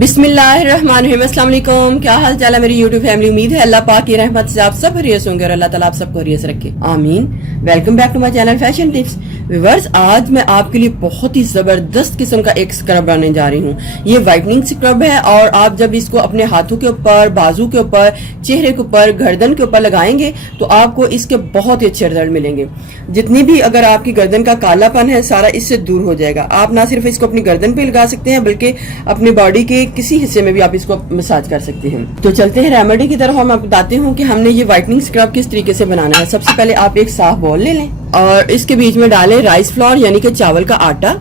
बिस्मिल्लाहिर्रहमानिर्रहीम। अस्सलाम वालेकुम। क्या हाल चाल है मेरी यूट्यूब फैमिली। उम्मीद है अल्लाह पाक की रहमत से आप सब खैरियत होंगे और अल्लाह ताला आप सबको खैरियत रखे, आमीन। Welcome back to my channel fashion tips. Viewers, आज मैं आपके लिए बहुत ही जबरदस्त किस्म का एक स्क्रब बनाने जा रही हूँ। ये वाइटनिंग स्क्रब है और आप जब इसको अपने हाथों के ऊपर, बाजू के ऊपर, चेहरे के ऊपर, गर्दन के ऊपर लगाएंगे तो आपको इसके बहुत ही अच्छे रिजल्ट मिलेंगे। जितनी भी अगर आपकी गर्दन का कालापन है सारा इससे दूर हो जाएगा। आप ना सिर्फ इसको अपनी गर्दन पे लगा सकते हैं बल्कि अपनी बॉडी के किसी हिस्से में भी आप इसको मसाज कर सकते हैं। तो चलते हैं रेमेडी की तरफ। मैं आपको बताती हूँ कि हमने ये व्हाइटनिंग स्क्रब किस तरीके से बनाना है। सबसे पहले आप एक साफ बॉल ले लें और इसके बीच में डालें राइस फ्लोर यानी कि चावल का आटा,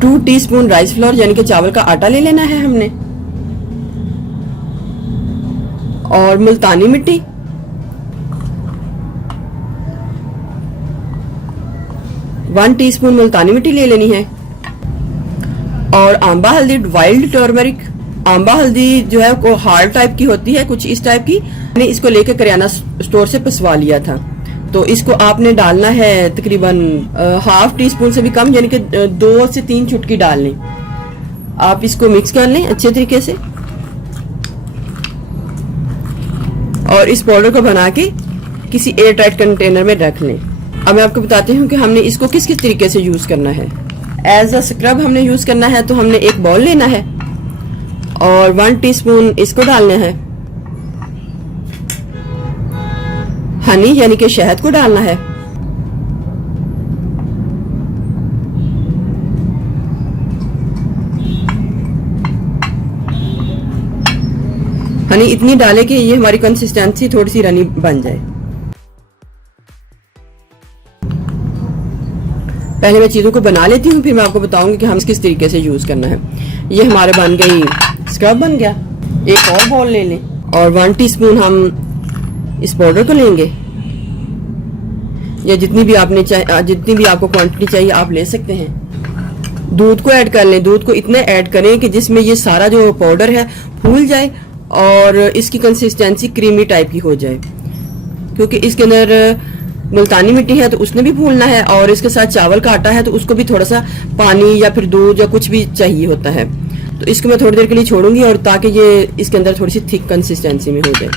2 टीस्पून राइस फ्लोर यानी कि चावल का आटा ले लेना है हमने, और मुल्तानी मिट्टी, वन टीस्पून मुल्तानी मिट्टी ले लेनी है, और आंबा हल्दी, वाइल्ड टर्मरिक। आंबा हल्दी जो है वो हार्ड टाइप की होती है, कुछ इस टाइप की। मैंने इसको लेके करियाना स्टोर से पिसवा लिया था। तो इसको आपने डालना है तकरीबन हाफ टी स्पून से भी कम, यानी कि 2 से 3 चुटकी डाल लें। आप इसको मिक्स कर लें अच्छे तरीके से और इस पाउडर को बना के किसी एयर टाइट कंटेनर में रख लें। अब मैं आपको बताती हूँ कि हमने इसको किस किस तरीके से यूज करना है। एज अ स्क्रब हमने यूज करना है तो हमने एक बाउल लेना है और 1 टीस्पून इसको डालना है। हनी यानी कि शहद को डालना है। हनी इतनी डाले कि ये हमारी कंसिस्टेंसी थोड़ी सी रनी बन जाए। पहले मैं चीज़ों को बना लेती हूँ, फिर मैं आपको बताऊंगी कि हम किस तरीके से यूज़ करना है। ये हमारे बन गई, स्क्रब बन गया। एक और बॉल ले लें और 1 टीस्पून हम इस पाउडर को लेंगे, या जितनी भी आपको क्वांटिटी चाहिए आप ले सकते हैं। दूध को ऐड कर लें। दूध को इतना ऐड करें कि जिसमें ये सारा जो पाउडर है फूल जाए और इसकी कंसिस्टेंसी क्रीमी टाइप की हो जाए, क्योंकि इसके अंदर मुल्तानी मिट्टी है तो उसने भी फूलना है और इसके साथ चावल का आटा है तो उसको भी थोड़ा सा पानी या फिर दूध या कुछ भी चाहिए होता है। तो इसको मैं थोड़ी देर के लिए छोड़ूंगी और ताकि ये इसके अंदर थोड़ी सी थिक कंसिस्टेंसी में हो जाए।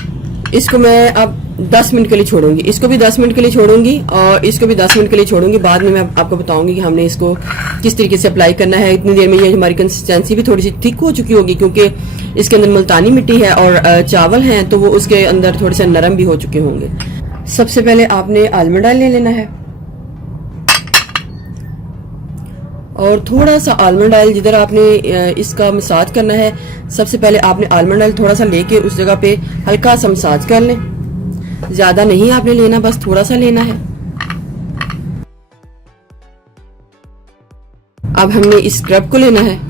इसको मैं अब 10 मिनट के लिए छोड़ूंगी। इसको भी 10 मिनट के लिए छोड़ूंगी और इसको भी 10 मिनट के लिए छोड़ूंगी। बाद में मैं आपको बताऊंगी कि हमने इसको किस तरीके से अप्लाई करना है। इतनी देर में ये हमारी कंसिस्टेंसी भी थोड़ी सी थिक हो चुकी होगी, क्योंकि इसके अंदर मुल्तानी मिट्टी है और चावल हैं तो वो उसके अंदर थोड़े से नरम भी हो चुके होंगे। सबसे पहले आपने आलमंड ऑयल ले लेना है और थोड़ा सा आलमंड ऑयल जिधर आपने इसका मसाज करना है, सबसे पहले आपने आलमंड ऑयल थोड़ा सा लेके उस जगह पे हल्का सा मसाज कर लें। ज्यादा नहीं आपने लेना, बस थोड़ा सा लेना है। अब हमने इस स्क्रब को लेना है।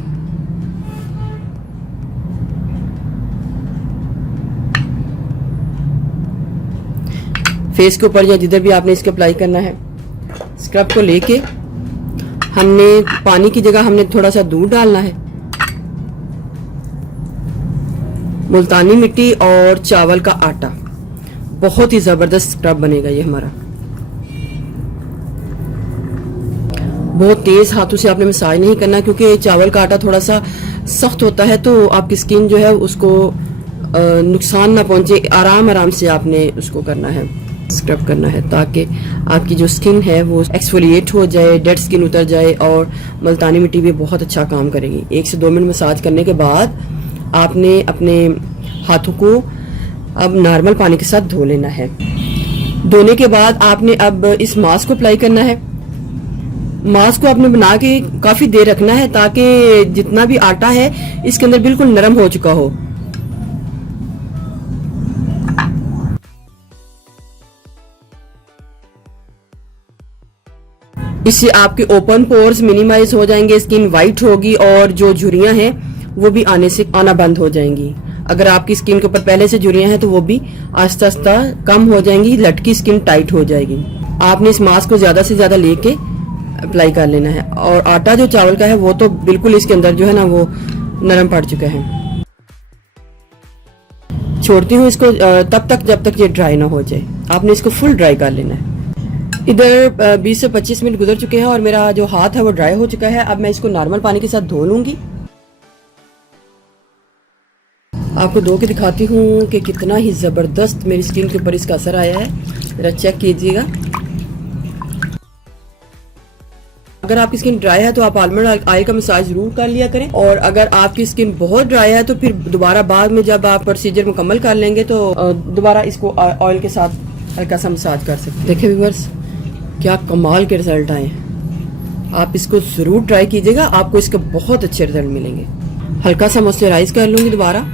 फेस के ऊपर या जिधर भी आपने इसको अप्लाई करना है। स्क्रब को लेके हमने पानी की जगह हमने थोड़ा सा दूध डालना है, मुल्तानी मिट्टी और चावल का आटा। बहुत ही जबरदस्त स्क्रब बनेगा ये हमारा। बहुत तेज हाथों से आपने मसाज नहीं करना, क्योंकि चावल का आटा थोड़ा सा सख्त होता है तो आपकी स्किन जो है उसको नुकसान ना पहुंचे। आराम आराम से आपने उसको करना है, स्क्रब करना है, ताकि आपकी जो स्किन है वो एक्सफोलिएट हो जाए, डेड स्किन उतर जाए। और मुल्तानी मिट्टी भी बहुत अच्छा काम करेगी। 1 से 2 मिनट मसाज करने के बाद आपने अपने हाथों को अब नॉर्मल पानी के साथ धो लेना है। धोने के बाद आपने अब इस मास्क को अप्लाई करना है। मास्क को आपने बना के काफी देर रखना है ताकि जितना भी आटा है इसके अंदर बिल्कुल नरम हो चुका हो। इससे आपके ओपन पोर्स मिनिमाइज हो जाएंगे, स्किन वाइट होगी और जो झुर्रियां हैं वो भी आना बंद हो जाएंगी। अगर आपकी स्किन के ऊपर पहले से झुर्रियां हैं तो वो भी आस्ता आस्ता कम हो जाएंगी, लटकी स्किन टाइट हो जाएगी। आपने इस मास्क को ज्यादा से ज्यादा लेके अप्लाई कर लेना है। और आटा जो चावल का है वो तो बिल्कुल इसके अंदर जो है ना वो नरम पड़ चुका है। छोड़ती हूँ इसको तब तक जब तक ये ड्राई ना हो जाए। आपने इसको फुल ड्राई कर लेना है। इधर 20 से 25 मिनट गुजर चुके हैं और मेरा जो हाथ है वो ड्राई हो चुका है। अब मैं इसको नॉर्मल पानी के साथ धो लूंगी। आपको धो के दिखाती हूँ कि कितना ही ज़बरदस्त मेरी स्किन के ऊपर इसका असर आया है। जरा चेक कीजिएगा। अगर आपकी स्किन ड्राई है तो आप आलमंड ऑयल का मसाज जरूर कर लिया करें, और अगर आपकी स्किन बहुत ड्राई है तो फिर दोबारा बाद में जब आप प्रोसीजर मुकम्मल कर लेंगे तो दोबारा इसको ऑयल के साथ हल्का सा मसाज कर सकते हैं। देखिए व्यूअर्स, क्या कमाल के रिजल्ट आए हैं। आप इसको ज़रूर ट्राई कीजिएगा, आपको इसके बहुत अच्छे रिजल्ट मिलेंगे। हल्का सा मॉइस्चराइज कर लूँगी दोबारा,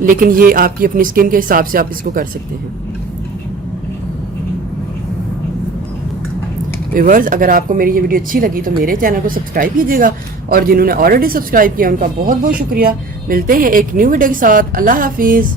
लेकिन ये आपकी अपनी स्किन के हिसाब से आप इसको कर सकते हैं। व्यूअर्स, अगर आपको मेरी ये वीडियो अच्छी लगी तो मेरे चैनल को सब्सक्राइब कीजिएगा, और जिन्होंने ऑलरेडी सब्सक्राइब किया उनका बहुत बहुत शुक्रिया। मिलते हैं एक न्यू वीडियो के साथ। अल्लाह हाफिज़।